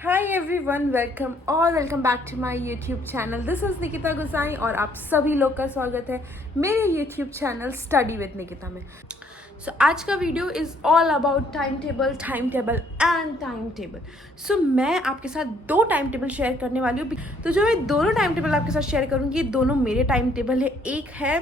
Hi everyone, welcome back to my YouTube channel. This is Nikita Gusai और आप सभी लोग का स्वागत है मेरे YouTube channel study with Nikita में। सो आज का video is all about time table and time table. So मैं आपके साथ दो टाइम टेबल शेयर करने वाली हूँ। तो जो मैं दोनों टाइम टेबल आपके साथ शेयर करूँगी, ये दोनों मेरे टाइम टेबल है। एक है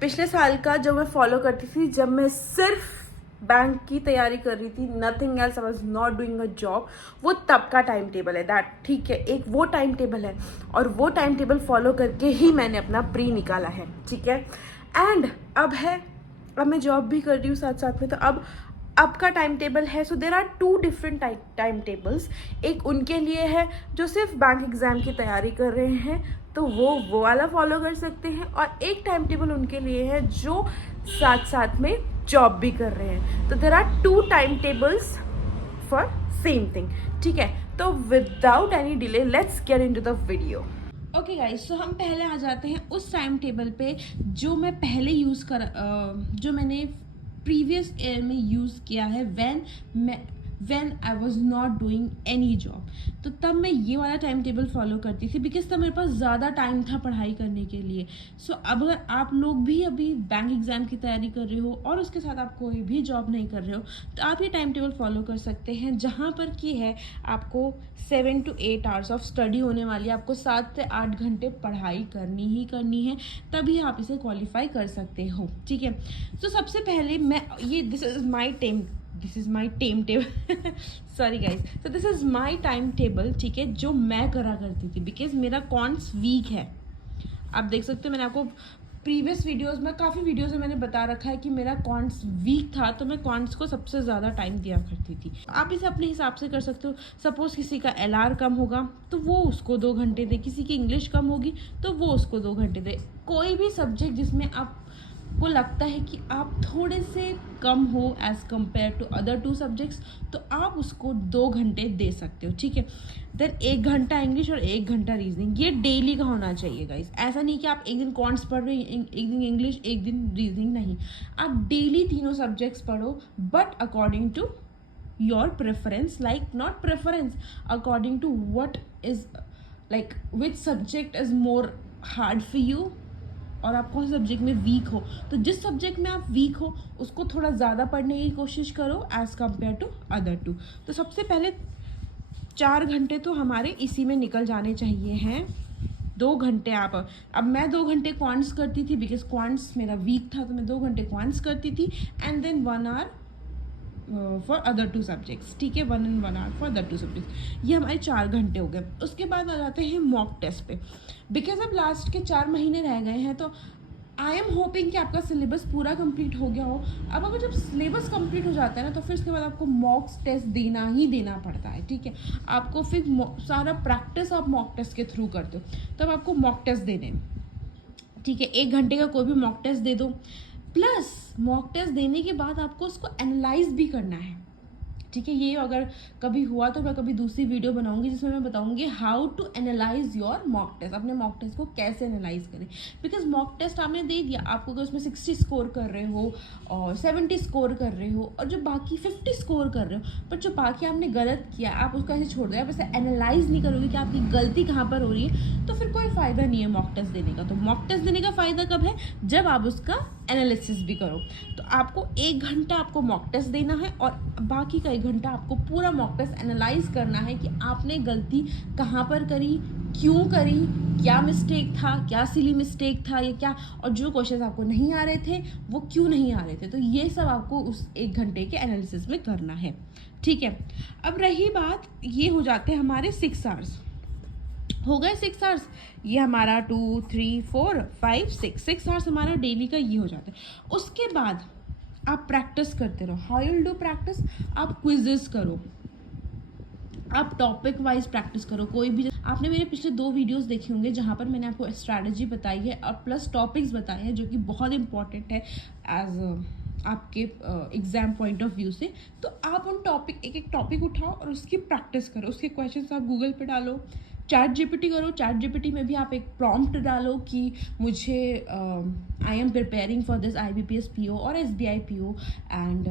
पिछले साल का जो मैं फॉलो करती थी जब मैं सिर्फ बैंक की तैयारी कर रही थी, nothing else, I was not doing a job. वो तब का टाइम टेबल है दैट, ठीक है, एक वो टाइम टेबल है और वो टाइम टेबल फॉलो करके ही मैंने अपना प्री निकाला है, ठीक है। एंड अब मैं जॉब भी कर रही हूँ साथ साथ में, तो अब का टाइम टेबल है। So there are two different time tables. एक उनके लिए है जो सिर्फ बैंक एग्जाम की तैयारी कर रहे हैं, तो वो वाला फॉलो कर सकते हैं, और एक टाइम टेबल उनके लिए है जो साथ साथ में जॉब भी कर रहे हैं। तो there are two time tables for same thing, ठीक है। तो without any delay let's get into the video. Okay guys, so हम पहले आ जाते हैं उस टाइम टेबल पे जो मैं पहले जो मैंने प्रीवियस ईयर में यूज़ किया है when I was not doing any job. तो तब मैं ये वाला टाइम टेबल फॉलो करती थी बिकॉज तब मेरे पास ज़्यादा टाइम था पढ़ाई करने के लिए। सो अब अगर आप लोग भी अभी बैंक एग्ज़ाम की तैयारी कर रहे हो और उसके साथ आप कोई भी जॉब नहीं कर रहे हो, तो आप ये टाइम टेबल फॉलो कर सकते हैं, जहाँ पर कि है आपको 7 to 8 आवर्स ऑफ स्टडी होने वाली है। आपको 7 से 8 घंटे पढ़ाई करनी ही करनी है, तभी आप इसे क्वालिफाई कर सकते हो, ठीक है। तो सबसे पहले मैं this is my time table sorry guys, तो this is my time table, ठीक है, जो मैं करा करती थी बिकॉज मेरा कॉन्स वीक है। आप देख सकते हो, मैंने आपको प्रीवियस वीडियोस में, काफ़ी वीडियोस में मैंने बता रखा है कि मेरा कॉन्स वीक था, तो मैं कॉन्स को सबसे ज़्यादा टाइम दिया करती थी। आप इसे अपने हिसाब से कर सकते हो। सपोज़ किसी का एलआर कम होगा तो वो उसको 2 घंटे दे, किसी की इंग्लिश कम होगी तो वो उसको 2 घंटे दे। कोई भी सब्जेक्ट जिसमें आपको लगता है कि आप थोड़े से कम हो as compare to other 2 subjects, तो आप उसको 2 घंटे दे सकते हो, ठीक है। देन 1 घंटा इंग्लिश और 1 घंटा रीजनिंग, ये डेली का होना चाहिए गाइस। ऐसा नहीं कि आप एक दिन कॉन्ट्स पढ़ रहे हैं, एक दिन इंग्लिश, एक दिन रीजनिंग, नहीं। आप डेली तीनों सब्जेक्ट्स पढ़ो, but according to your preference, like not preference, according to what is like which subject is more hard for you, और आप कौन से सब्जेक्ट में वीक हो। तो जिस सब्जेक्ट में आप वीक हो उसको थोड़ा ज़्यादा पढ़ने की कोशिश करो एज़ कम्पेयर टू अदर 2। तो सबसे पहले 4 घंटे तो हमारे इसी में निकल जाने चाहिए हैं। 2 घंटे अब मैं 2 घंटे क्वांट्स करती थी बिकॉज क्वांट्स मेरा वीक था, तो मैं 2 घंटे क्वांट्स करती थी and then 1 hour for other 2 subjects, ठीक है, 1 and 1 hour for other 2 subjects. ये हमारे 4 घंटे हो गए। उसके बाद आ जाते हैं मॉक टेस्ट पे, बिकॉज अब लास्ट के 4 महीने रह गए हैं, तो आई एम होपिंग कि आपका सिलेबस पूरा कंप्लीट हो गया हो। अब अगर जब सिलेबस कंप्लीट हो जाता है ना, तो फिर उसके बाद आपको मॉक टेस्ट देना ही देना पड़ता है, ठीक है। आपको फिर सारा प्रैक्टिस आप मॉक टेस्ट के थ्रू करते हो, तब आपको मॉक टेस्ट देने, ठीक है। 1 घंटे का कोई भी मॉक टेस्ट दे दो, प्लस मॉक टेस्ट देने के बाद आपको उसको एनालाइज भी करना है, ठीक है। ये अगर कभी हुआ तो मैं कभी दूसरी वीडियो बनाऊंगी जिसमें मैं बताऊंगी how to analyse your mock test, अपने मॉक टेस्ट को कैसे एनालाइज करें। बिकॉज मॉक टेस्ट आपने दे दिया, आपको अगर उसमें 60 स्कोर कर रहे हो और 70 स्कोर कर रहे हो और जो बाकी 50 स्कोर कर रहे हो, पर जो बाकी आपने गलत किया आप उसको ऐसे छोड़ दो, आप ऐसे एनालाइज नहीं करोगे कि आपकी गलती कहाँ पर हो रही है, तो फिर कोई फ़ायदा नहीं है मॉक टेस्ट देने का। तो मॉक टेस्ट देने का फ़ायदा कब है, जब आप उसका एनालिसिस भी करो। तो आपको 1 घंटा आपको मॉक टेस्ट देना है और बाकी का 1 घंटा आपको पूरा मॉक टेस्ट एनालाइज करना है कि आपने गलती कहाँ पर करी, क्यों करी, क्या मिस्टेक था, क्या सिली मिस्टेक था या क्या, और जो क्वेश्चन आपको नहीं आ रहे थे वो क्यों नहीं आ रहे थे। तो ये सब आपको उस 1 घंटे के एनालिसिस में करना है, ठीक है। अब रही बात, ये हो जाते हैं हमारे 6 आवर्स, हो गए 6 आवर्स। ये हमारा 2 3 4 5 6 आवर्स हमारा डेली का ये हो जाता है। उसके बाद आप प्रैक्टिस करते रहो। How you will do practice, आप क्विजेस करो, आप टॉपिक वाइज प्रैक्टिस करो। कोई भी, आपने मेरे पिछले 2 वीडियोस देखे होंगे जहाँ पर मैंने आपको स्ट्रैटेजी बताई है और प्लस टॉपिक्स बताए हैं जो कि बहुत इंपॉर्टेंट है एज आपके एग्जाम पॉइंट ऑफ व्यू से। तो आप उन टॉपिक, एक टॉपिक उठाओ और उसकी प्रैक्टिस करो। उसके क्वेश्चंस आप गूगल पे डालो, चैट जीपीटी करो, चैट जीपीटी में भी आप एक प्रॉम्प्ट डालो कि मुझे I am preparing for this IBPS PO और SBI PO and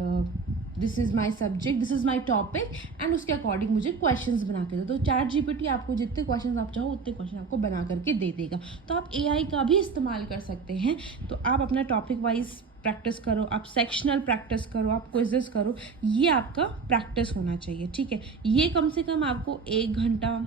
this is my subject, this is my topic, and उसके अकॉर्डिंग मुझे क्वेश्चंस बना के दो। तो ChatGPT आपको जितने क्वेश्चंस आप चाहो उतने क्वेश्चन आपको बना करके दे देगा। तो आप AI का भी इस्तेमाल कर सकते हैं। तो आप अपना टॉपिक वाइज प्रैक्टिस करो, आप सेक्शनल प्रैक्टिस करो, आप क्विजेस करो, ये आपका प्रैक्टिस होना चाहिए, ठीक है। ये कम से कम आपको 1 घंटा,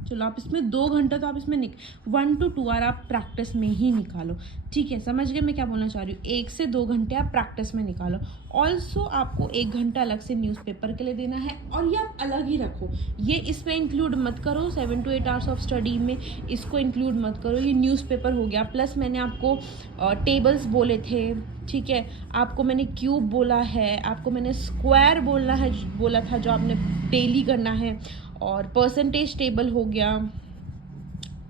चलो आप इसमें 2 घंटा तो आप इसमें 1 to 2 आवर आप प्रैक्टिस में ही निकालो, ठीक है। समझ गए मैं क्या बोलना चाह रही हूँ? 1 से 2 घंटे आप प्रैक्टिस में निकालो। ऑल्सो आपको 1 घंटा अलग से न्यूज़पेपर के लिए देना है, और ये आप अलग ही रखो। ये इसमें इंक्लूड मत करो 7 to 8 आवर्स ऑफ स्टडी में, इसको इंक्लूड मत करो। ये न्यूज़पेपर हो गया, प्लस मैंने आपको टेबल्स बोले थे, ठीक है। आपको मैंने क्यूब बोला है, आपको मैंने स्क्वायर बोला था जो आपने डेली करना है, और परसेंटेज टेबल हो गया।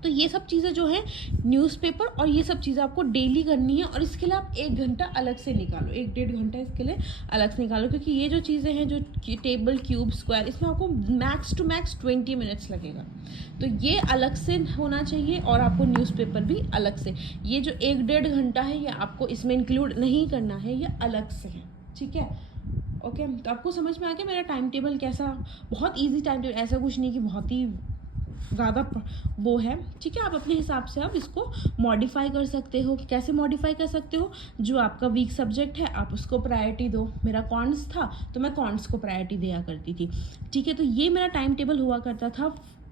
तो ये सब चीज़ें जो है न्यूज़पेपर और ये सब चीज़ें आपको डेली करनी है, और इसके लिए आप 1 घंटा अलग से निकालो, 1-1.5 घंटा इसके लिए अलग से निकालो, क्योंकि ये जो चीज़ें हैं जो टेबल, क्यूब, स्क्वायर, इसमें आपको मैक्स टू मैक्स 20 मिनट्स लगेगा। तो ये अलग से होना चाहिए, और आपको न्यूज़पेपर भी अलग से। ये जो 1-1.5 घंटा है ये आपको इसमें इंक्लूड नहीं करना है, ये अलग से है, ठीक है। ओके, तो आपको समझ में आ गया मेरा टाइम टेबल कैसा? बहुत इजी टाइम टेबल, ऐसा कुछ नहीं कि बहुत ही ज़्यादा वो है, ठीक है। आप अपने हिसाब से आप इसको मॉडिफाई कर सकते हो। कैसे मॉडिफाई कर सकते हो? जो आपका वीक सब्जेक्ट है आप उसको प्रायोरिटी दो। मेरा कॉन्ट्स था तो मैं कॉन्ट्स को प्रायोरिटी दिया करती थी, ठीक है। तो ये मेरा टाइम टेबल हुआ करता था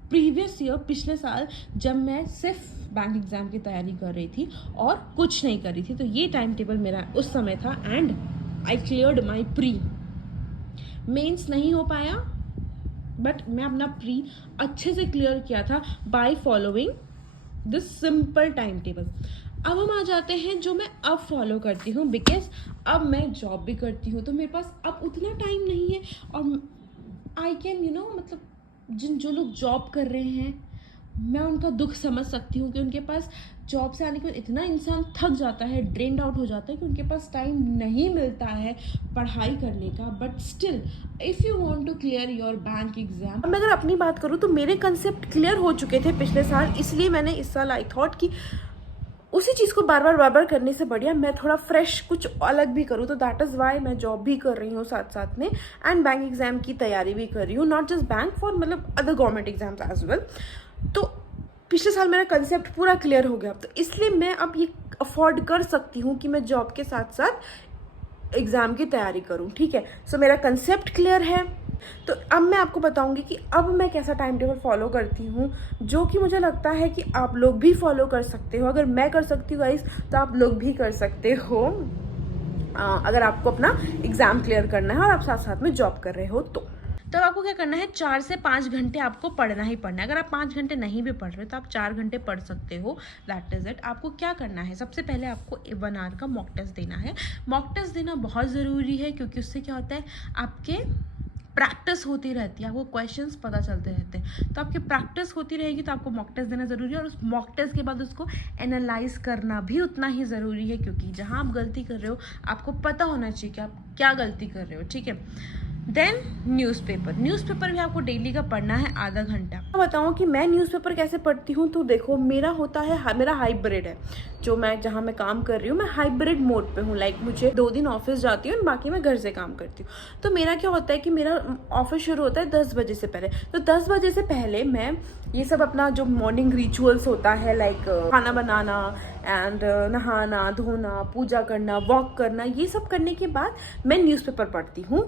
प्रीवियस ईयर, पिछले साल, जब मैं सिर्फ बैंक एग्ज़ाम की तैयारी कर रही थी और कुछ नहीं कर रही थी। तो ये टाइम टेबल मेरा उस समय था, and I cleared my pre. Mains नहीं हो पाया, बट मैं अपना प्री अच्छे से क्लियर किया था by following this simple time table. अब हम आ जाते हैं जो मैं अब फॉलो करती हूँ, बिकॉज अब मैं जॉब भी करती हूँ, तो मेरे पास अब उतना टाइम नहीं है, और आई कैन मतलब जो लोग जॉब कर रहे हैं, मैं उनका दुख समझ सकती हूँ कि उनके पास जॉब से आने के बाद इतना इंसान थक जाता है, ड्रेन्ड आउट हो जाता है, कि उनके पास टाइम नहीं मिलता है पढ़ाई करने का। But still if you want to clear your bank exam, मैं अगर अपनी बात करूँ तो मेरे कंसेप्ट क्लियर हो चुके थे पिछले साल, इसलिए मैंने इस साल आई थॉट कि उसी चीज़ को बार बार करने से बढ़िया मैं थोड़ा फ्रेश कुछ अलग भी करूँ। तो दैट इज़ वाई मैं जॉब भी कर रही हूँ साथ साथ में, एंड बैंक एग्जाम की तैयारी भी कर रही हूँ, नॉट जस्ट बैंक, फॉर मतलब other government exams as well. तो पिछले साल मेरा कंसेप्ट पूरा क्लियर हो गया, तो इसलिए मैं अब ये अफोर्ड कर सकती हूँ कि मैं जॉब के साथ साथ एग्ज़ाम की तैयारी करूँ, ठीक है। सो मेरा कंसेप्ट क्लियर है। तो अब मैं आपको बताऊंगी कि अब मैं कैसा टाइम टेबल फॉलो करती हूँ, जो कि मुझे लगता है कि आप लोग भी फॉलो कर सकते हो। अगर मैं कर सकती हूँ गाइस, तो आप लोग भी कर सकते हो, अगर आपको अपना एग्ज़ाम क्लियर करना है और आप साथ साथ में जॉब कर रहे हो तो। तब आपको क्या करना है, 4 से 5 घंटे आपको पढ़ना ही पढ़ना है। अगर आप 5 घंटे नहीं भी पढ़ रहे तो आप 4 घंटे पढ़ सकते हो, दैट इज़ इट। आपको क्या करना है, सबसे पहले आपको 1 आवर का मॉक टेस्ट देना है। मॉक टेस्ट देना बहुत ज़रूरी है, क्योंकि उससे क्या होता है, आपके प्रैक्टिस होती रहती है, आपको क्वेश्चंस पता चलते रहते हैं। तो आपकी प्रैक्टिस होती रहेगी, तो आपको मॉक टेस्ट देना ज़रूरी है, और उस मॉक टेस्ट के बाद उसको एनालाइज करना भी उतना ही ज़रूरी है, क्योंकि जहाँ आप गलती कर रहे हो आपको पता होना चाहिए कि आप क्या गलती कर रहे हो, ठीक है। देन न्यूज़पेपर भी आपको डेली का पढ़ना है आधा घंटा। मैं बताऊँ कि मैं न्यूज़पेपर कैसे पढ़ती हूँ, तो देखो मेरा होता है, मेरा हाइब्रिड है। जो मैं जहाँ मैं काम कर रही हूँ, मैं हाइब्रिड मोड पे हूँ। लाइक मुझे 2 दिन ऑफिस जाती हूँ, बाकी मैं घर से काम करती हूँ। तो मेरा क्या होता है कि मेरा ऑफिस शुरू होता है 10 बजे से पहले। तो 10 बजे से पहले मैं ये सब अपना जो मॉर्निंग रिचुअल्स होता है, लाइक खाना बनाना एंड नहाना धोना, पूजा करना, वॉक करना, ये सब करने के बाद मैं न्यूज़पेपर पढ़ती हूँ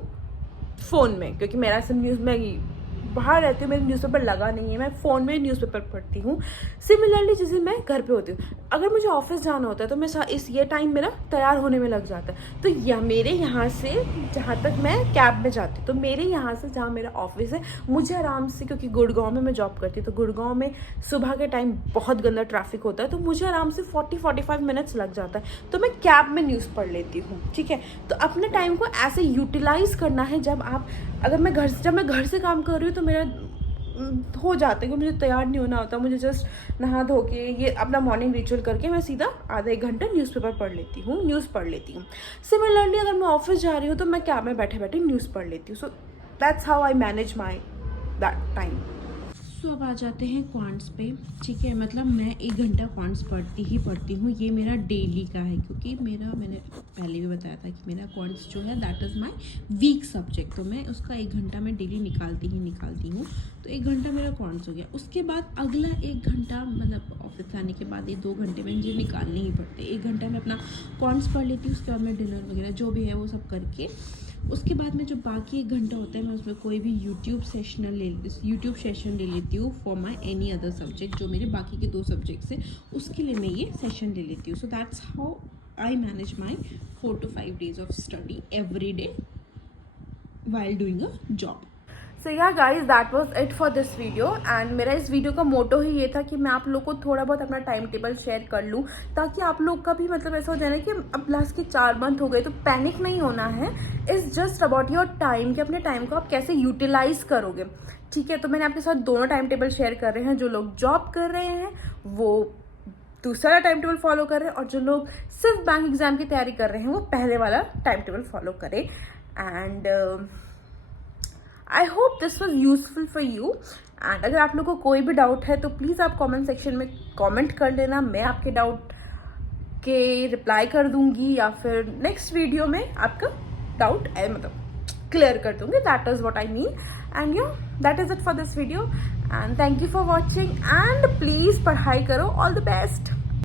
फ़ोन में, क्योंकि मेरा सब न्यूज़ में बाहर रहती हूँ, मेरा न्यूज़पेपर लगा नहीं है, मैं फ़ोन में न्यूज़पेपर पढ़ती हूँ। सिमिलरली जिस दिन मैं घर पे होती हूँ, अगर मुझे ऑफिस जाना होता है तो मैं ये टाइम मेरा तैयार होने में लग जाता है। तो मेरे यहाँ से जहाँ तक मैं कैब में जाती हूँ, तो मेरे यहाँ से जहाँ मेरा ऑफिस है, मुझे आराम से, क्योंकि गुड़गांव में मैं जॉब करती हूँ, तो गुड़गांव में सुबह के टाइम बहुत गंदा ट्रैफिक होता है, तो मुझे आराम से 40-45 मिनट्स लग जाता है। तो मैं कैब में न्यूज़ पढ़ लेती हूँ, ठीक है। तो अपने टाइम को ऐसे यूटिलाइज करना है, जब मैं घर से काम कर रही हूँ तो मेरा हो जाता है कि मुझे तैयार नहीं होना होता, मुझे जस्ट नहा धो के ये अपना मॉर्निंग रिचुअल करके मैं सीधा आधा 1 घंटा न्यूज़पेपर पढ़ लेती हूँ, न्यूज़ पढ़ लेती हूँ। सिमिलरली अगर मैं ऑफिस जा रही हूँ तो मैं कैब में बैठे बैठे न्यूज़ पढ़ लेती हूँ। So that's how I manage my that time. So अब आ जाते हैं क्वांट्स पे। ठीक है, मतलब मैं 1 घंटा क्वांट्स पढ़ती हूँ। ये मेरा डेली का है, क्योंकि मैंने पहले भी बताया था कि मेरा क्वांट्स जो है that is my weak subject, तो मैं उसका 1 घंटा मैं डेली निकालती हूँ। तो 1 घंटा मेरा क्वांट्स हो गया। उसके बाद अगला 1 घंटा, मतलब ऑफिस आने के बाद ये 2 घंटे में मुझे निकालने ही पड़ते। 1 घंटा मैं अपना क्वांट्स पढ़ लेती हूँ, उसके बाद मैं डिनर वगैरह जो भी है वो सब करके उसके बाद में जो बाकी 1 घंटा होता है मैं उसमें कोई भी यूट्यूब सेशन ले लेती हूँ for my any other subject. जो मेरे बाकी के 2 सब्जेक्ट्स हैं उसके लिए मैं ये सेशन ले लेती हूँ। So that's how I manage my 4 to 5 days of study every day while doing a job. So yeah guys that was it for this video. And मेरा इस वीडियो का मोटो ही ये था कि मैं आप लोग को थोड़ा बहुत अपना टाइम टेबल शेयर कर लूँ, ताकि आप लोग का भी मतलब ऐसा हो जाए ना कि अब लास्ट के 4 मंथ हो गए, तो पैनिक नहीं होना है। It's just about your time कि अपने टाइम को आप कैसे यूटिलाइज करोगे। ठीक है, तो मैंने आपके साथ दोनों टाइम टेबल शेयर कर रहे हैं। जो लोग जॉब कर रहे हैं वो दूसरा टाइम टेबल फॉलो कर रहे हैं, और जो लोग सिर्फ बैंक एग्जाम की तैयारी कर रहे हैं वो पहले वाला टाइम टेबल फॉलो करें। And I hope this was useful for you. And अगर आप लोग को कोई भी डाउट है तो प्लीज़ आप कमेंट सेक्शन में कमेंट कर देना। मैं आपके डाउट के रिप्लाई कर दूंगी, या फिर नेक्स्ट वीडियो में आपका डाउट मतलब क्लियर कर दूंगी। That is what I mean. And या that is it for this video. And thank you for watching. And please पढ़ाई करो। All the best.